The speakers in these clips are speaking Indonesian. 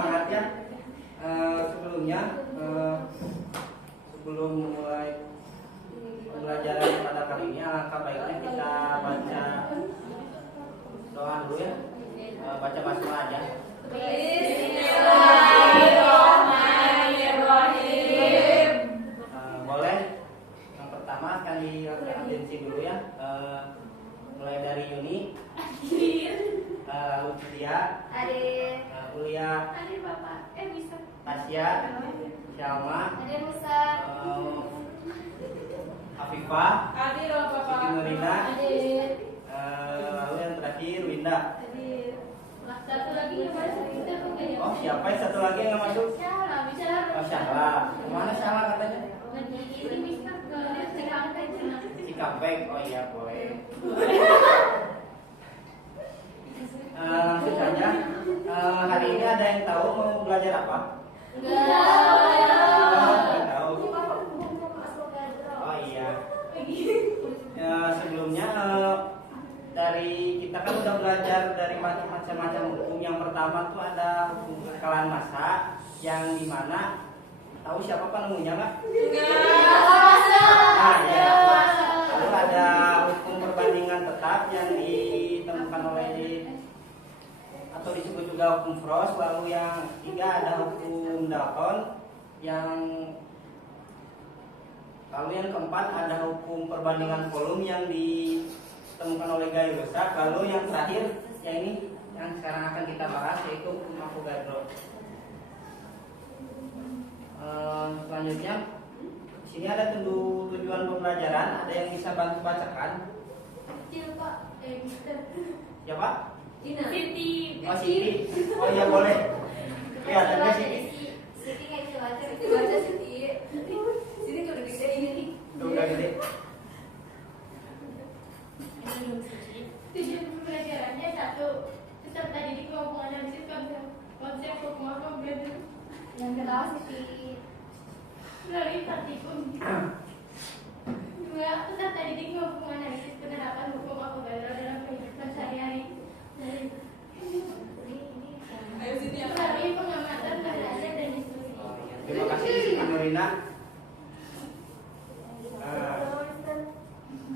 semangat ya. Sebelumnya sebelum mulai pembelajaran pada kali ini, alangkah baiknya kita baca doa dulu ya. Baca basmalah aja. Bismillahirrahmanirrahim. Boleh. Yang pertama akan diatensi dulu ya. Mulai dari Yuni, lalu Tia, Ulia, Tasya, Syalma, Afifah, Siti Nurina, lalu yang terakhir Winda. Satu lagi yang masuk kita punya. Oh, siapa yang satu lagi yang nggak masuk? Syahla, bisa. Oh, Syahla. Kemana Syahla katanya? Ini bisa ke Cikampek. Cikampek. Oh iya, boleh. Langsung saja. Hari ini ada yang tahu mau belajar apa? Enggak tahu. Oh iya. Sebelumnya dari kita kan udah belajar dari macam-macam hukum. Yang pertama tuh ada hukum kekalahan massa, yang dimana tahu siapa penemunya nggak? Nah, ya. Lalu ada hukum perbandingan tetap yang ditemukan oleh atau disebut juga hukum Frost. Lalu yang ketiga ada hukum Dalton, lalu yang keempat ada hukum perbandingan volume yang ditemukan oleh Gay-Lussac. Lalu yang terakhir yang ini yang sekarang akan kita bahas yaitu hukum Avogadro. Selanjutnya di sini ada tujuan pembelajaran. Ada yang bisa bantu bacakan? Siapa? Siti. Oh, Siti. Oh iya boleh. Kelihatannya Siti. Siti nggak bisa baca. Baca Siti. Siti udah gede ini. Udah gede. Tujuan pembelajarannya satu, peserta didik mampu menganalisis konsep hukum Avogadro. Yang kedua Siti melalui praktikum. Dua, peserta didik mampu menganalisis penerapan hukum Avogadro dalam kehidupan sehari-hari. Melalui pengamatan belajar dan diskusi. Terima kasih Siti Nurina.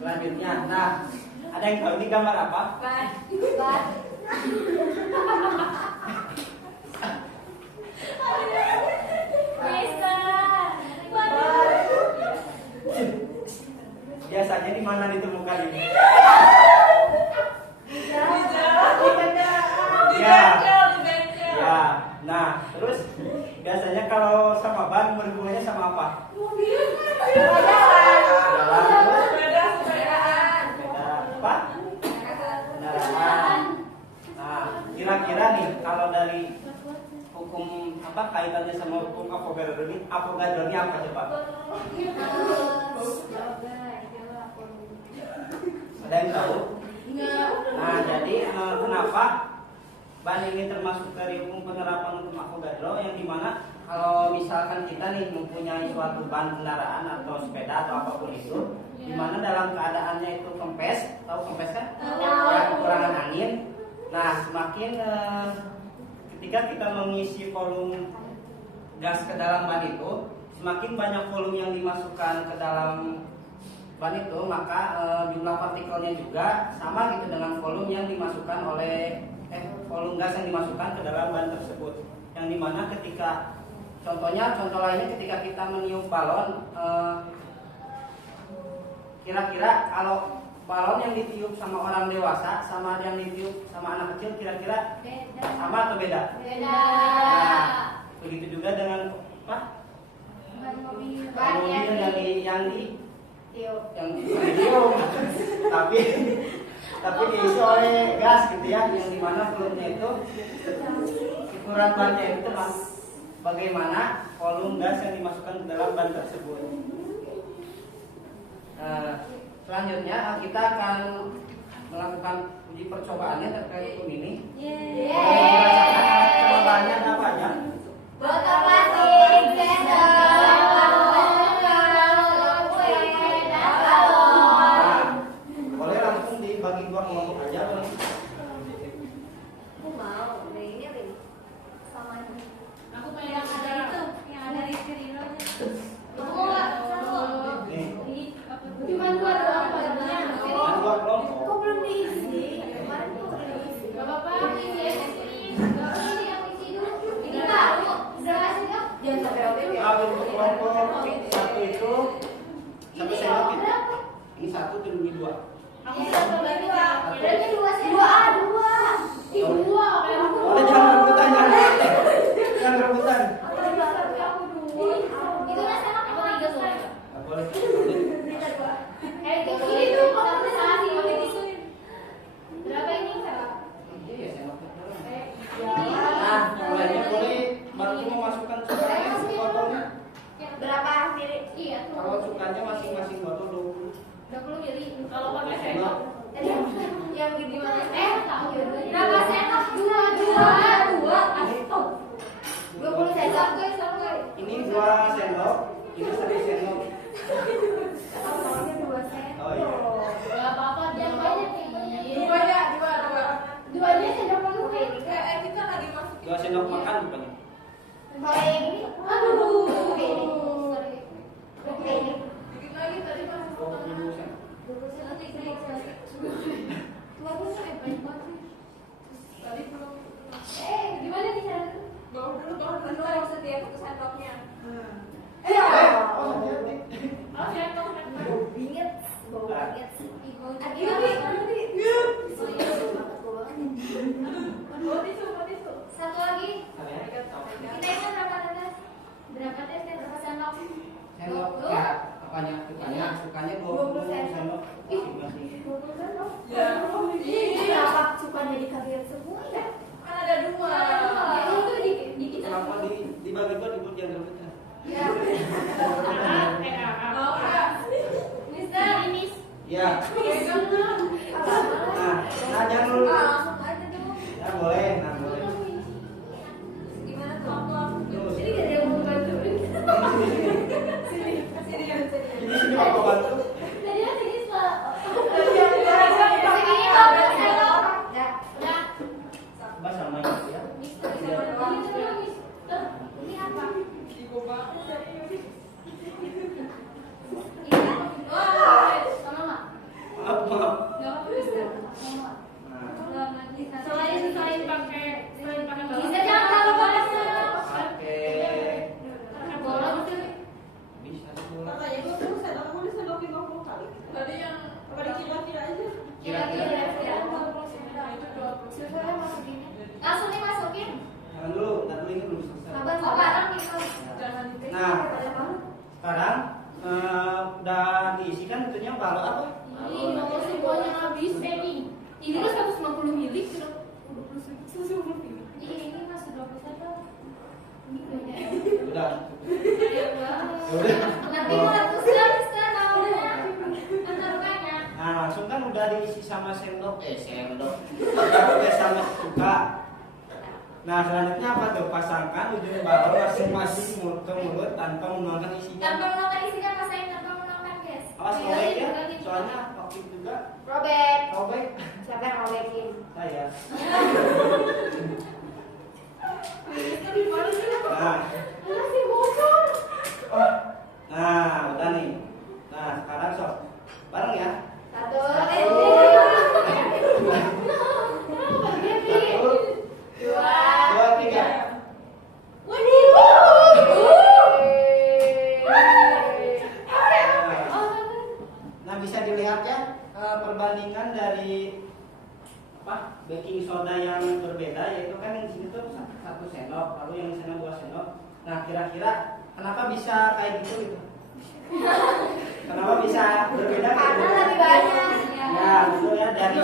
Selanjutnya, nah ada yang tahu ini gambar apa? Bat. Bisa. Biasanya di mana ditemukan ini? Ya. Nah, terus biasanya kalau sama ban berhubungannya sama apa? Apa? Kendaraan. Nah, kira-kira nih kalau dari hukum apa kaitannya sama hukum Avogadro ini apa coba? Ada yang tahu? Nah, jadi kenapa ban ini termasuk dari hukum penerapan hukum Avogadro, yang dimana kalau misalkan kita nih mempunyai suatu ban kendaraan atau sepeda atau apapun itu, dimana dalam keadaannya itu kempes, tahu kempes kan? Ya, kekurangan angin. Nah, semakin ketika kita mengisi volume gas ke dalam ban itu, semakin banyak volume yang dimasukkan ke dalam ban itu, maka jumlah partikelnya juga sama gitu dengan volume yang dimasukkan oleh volume gas yang dimasukkan ke dalam ban tersebut. Yang dimana ketika contoh lainnya ketika kita meniup balon, kira-kira kalau balon yang ditiup sama orang dewasa sama yang ditiup sama anak kecil kira-kira sama atau beda? Beda. Nah, begitu juga dengan apa? Ban mobil yang ditiup tapi diisi oleh gas gitu ya, yang dimana volumenya itu ukuran bannya itu bagaimana volume gas yang dimasukkan ke dalam ban tersebut. Selanjutnya kita akan melakukan uji percobaannya terkait hukum ini. Percobaannya ada apa aja? Botol plastik, sendok, boleh langsung dibagi dua kelompok aja. sama aja. Aku pengen Yang ada itu, yang ada di Kirino-nya. Oh, Mau nggak? Satu. Nih, ini apa? Cuma dua doang padanya. kan dua kelompok. Kok belum diisi? Kemarin tuh belum diisi. Gak apa-apa, ini ya. Gak apa sih yang isi dulu. Ini baru. Berapa sih kak? Jangan sampai robek ya. Ah, untuk kelompok satu itu satu Ini sendok ini. berapa? Ini satu ini dua. Aku Iya, bisa bagi dua. dua. Berarti dua sendok. Dua A, dua. Ih, dua. Udah jangan rebutan, jangan rebutan. Aku dua. Aku dua. Itu nasi enak Aku tiga soalnya. Nggak boleh. Kita dua. Ini tuh kompensasi pakai tisu. Berapa ini? Iya, sendoknya. Ya. Nah, yang lainnya boleh bantu memasukkan cuka ke botolnya. Berapa mili? Iya tuh. Kalau cukanya masing-masing botol 20. 20 mili. Kalau pakai sendok. Yang gede mana? Tahu ya. Berapa sendok? Dua. Oh. 20 sendok. Ini 2 sendok, ini 1 sendok. Aku maunya 2 sendok. Oh, iya. Gak apa-apa, dia banyak nih. Duanya sendok penuh. Kita lagi masuk. 2 sendok makan rupanya. Kalau yang ini, Aduh. oke ini. Oke ini. Dikit lagi tadi masuk. 20 sendok. 20 sendok. Bagus ya, baik banget sih. Tadi belum. Gimana nih cara? Bawa dulu. Penuh setiap sendoknya. Oh, jadi. Oh, sendok. Bau binget. Bau binget. Iya, Bawa tisu. Satu lagi. Ada ya? Kita ingat berapa tetes? Berapa tetes? Berapa sendok? Sendok ya, apanya? Sukanya 20 sendok masing-masing. 20 sendok. Ya. Kenapa sukanya dikasih semua ya? Kan ada dua. Itu dikit. Kenapa dibagi dua dibuat yang rebutan? Ya. Mau nggak? Mister, ini. Ya. Pegang lah. Nah, jangan dulu. Langsung aja dong. Ya boleh, nah boleh. Gimana tuh? Terus. Jadi gak ada yang mau bantuin. Ini sini apa bantu? Tadi kan sini Pak. Iya. Segini Pak, berapa sendok? Ya. Udah. Coba sama ini ya. Mister, sama doang. Ini apa? Ibu banget. Ini apa? Wah. Sama nggak? Maaf, maaf. Nggak apa-apa, Mister. Sama nggak? Nah, Selain pakai balon. Bisa jangan terlalu banyak. oke. Bola gitu. Bisa bola. Tadi yang kira-kira aja. Kira-kira. Susunya masukin. Langsung dimasukin. Jangan dulu, ntar dulu ini belum selesai. Sabar, sabar. Jangan dipikir. Nah, sekarang udah diisikan tentunya balok apa? Ini kalau semuanya habis nih. Ini kan 150 mili sudah 150 mili. Ini masih 20 sendok. Udah. Ya udah. Udah. Nanti meletusnya Mister namanya. Antar banyak. Nah, langsung kan udah diisi sama sendok. Udah pakai sama cuka. Nah, selanjutnya apa tuh? Pasangkan ujung balon masing-masing mulut ke mulut tanpa menuangkan isinya. Tanpa menolak isinya pasain tanpa menolak guys. Awas robek ya, soalnya waktu itu juga Robek. robek. Siapa yang robekin? Saya. Tadi mana sih? Nah, Masih bocor. oh. Nah, udah nih. Nah, sekarang sok. Bareng ya. Satu. Satu. Satu, Dua. 2, 3. Nah, bisa dilihat ya perbandingan dari apa baking soda yang berbeda, yaitu kan yang di sini tuh 1 sendok, lalu yang di sana 2 sendok. Nah, kira-kira kenapa bisa kayak gitu? Kenapa bisa berbeda? Karena lebih banyak. Ya, betul ya, dari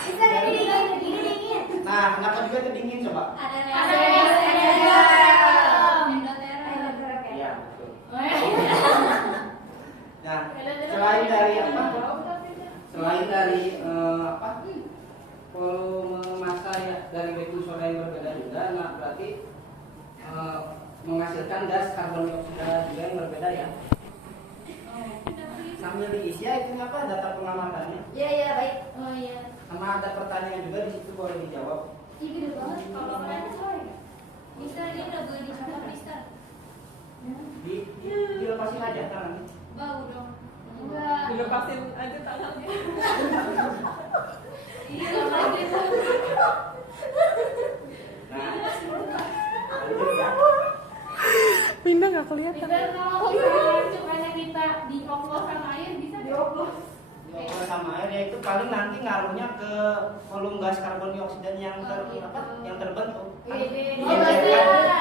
Bisa dingin. Nah, kenapa juga itu dingin coba? Ada Iya, betul. Nah, selain dari apa? Selain dari apa? Volume massa ya dari baking soda yang berbeda juga, nah berarti menghasilkan gas karbon dioksida juga yang berbeda ya. Sambil diisi ya itu apa data pengamatannya. Iya, iya, baik. Oh iya. Sama ada pertanyaan juga di situ boleh dijawab. Ih, gede banget. Kalau kalian sorry nggak? Mister, ini udah boleh dicoba, Mister. Dilepasin aja tangannya. Bau dong. Enggak. Dilepasin aja tangannya. Iya, sama gitu. Nah, lanjut ya. Pindah nggak kelihatan. Mister, kalau misalnya cukanya kita dioplos sama air bisa dioplos. Dioplos sama air ya itu paling nanti ngaruhnya ke volume gas karbon dioksida yang yang terbentuk. Kan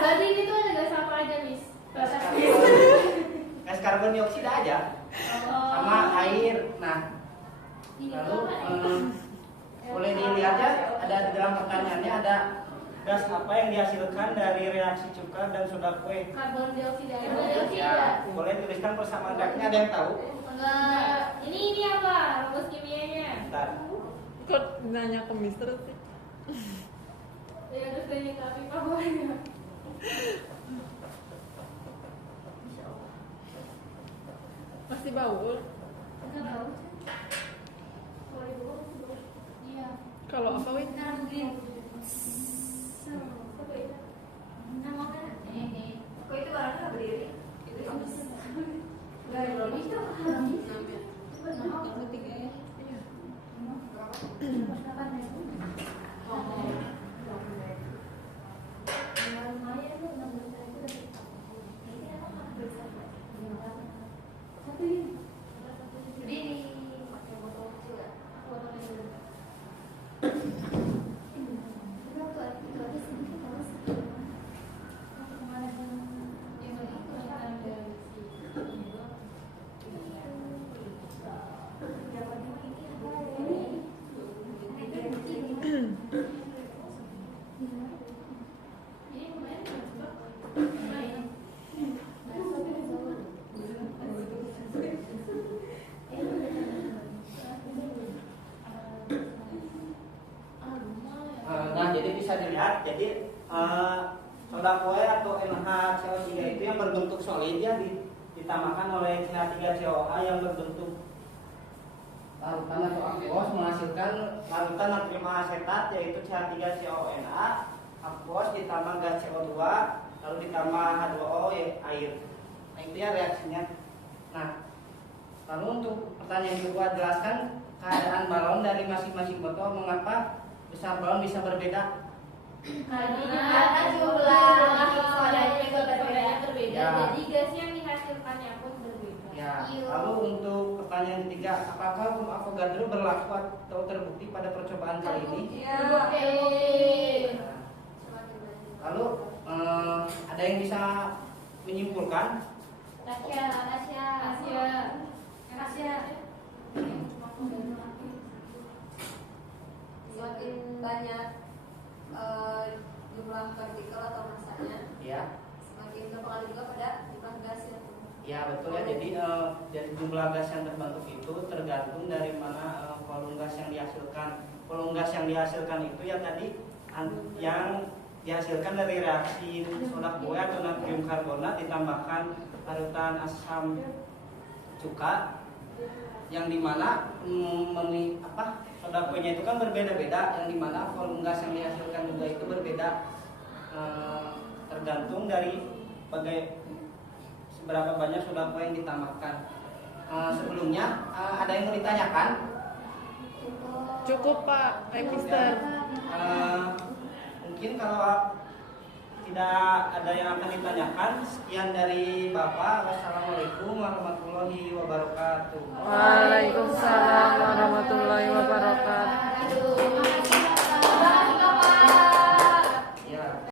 Berarti ini tuh ada gas apa aja, Miss? Gas karbon dioksida aja sama air. Nah, lalu boleh dilihat ya, ada di dalam pertanyaannya ada gas apa yang dihasilkan dari reaksi cuka dan soda kue. Karbon dioksida. Ya, boleh tuliskan persamaan reaksinya, ada yang tahu? Enggak. Ini apa? Rumus kimianya. Bentar. Kok nanya ke Mister sih? Ya terus tanya ke Afifah boleh nggak? Masih bau. Enggak bau. Boleh dulu, masih boleh. Iya. Kalau apa Win? Nah, green. Apa itu? Nama kan? Kok itu barangnya nggak berdiri? Itu nggak ada belum itu. Coba nama. Nah, jadi bisa dilihat, jadi soda kue atau NaCO3 itu yang berbentuk solid ya ditambahkan oleh CH3COA yang berbentuk larutan atau aquos menghasilkan larutan natrium asetat yaitu CH3CONA, aquos ditambah gas CO2 lalu ditambah H2O ya, air. Nah, itu ya reaksinya. Nah, lalu untuk pertanyaan kedua, jelaskan keadaan balon dari masing-masing botol, mengapa besar balon bisa berbeda? Karena jumlah sodanya juga berbeda, Ya. jadi gasnya yang dihasilkannya pun berbeda. Ya, lalu untuk pertanyaan ketiga, apakah hukum Avogadro berlaku atau terbukti pada percobaan kali ini? Oke. Lalu ada yang bisa menyimpulkan? Asia. Semakin banyak jumlah partikel atau masanya, Ya, semakin berpengaruh juga pada jumlah gas yang ya betul ya. Jadi dari jumlah gas yang terbentuk itu tergantung dari mana volume gas yang dihasilkan. Volume gas yang dihasilkan itu ya tadi yang dihasilkan dari reaksi soda kue atau natrium karbonat ditambahkan larutan asam cuka, yang dimana soda kuenya itu kan berbeda-beda, yang dimana volume gas yang dihasilkan juga itu berbeda, tergantung dari seberapa banyak soda kue yang ditambahkan. Sebelumnya ada yang mau ditanyakan? Cukup Pak, Mister. Mungkin kalau tidak ada yang akan ditanyakan, sekian dari Bapak. Wassalamualaikum warahmatullahi wabarakatuh. Waalaikumsalam warahmatullahi wabarakatuh.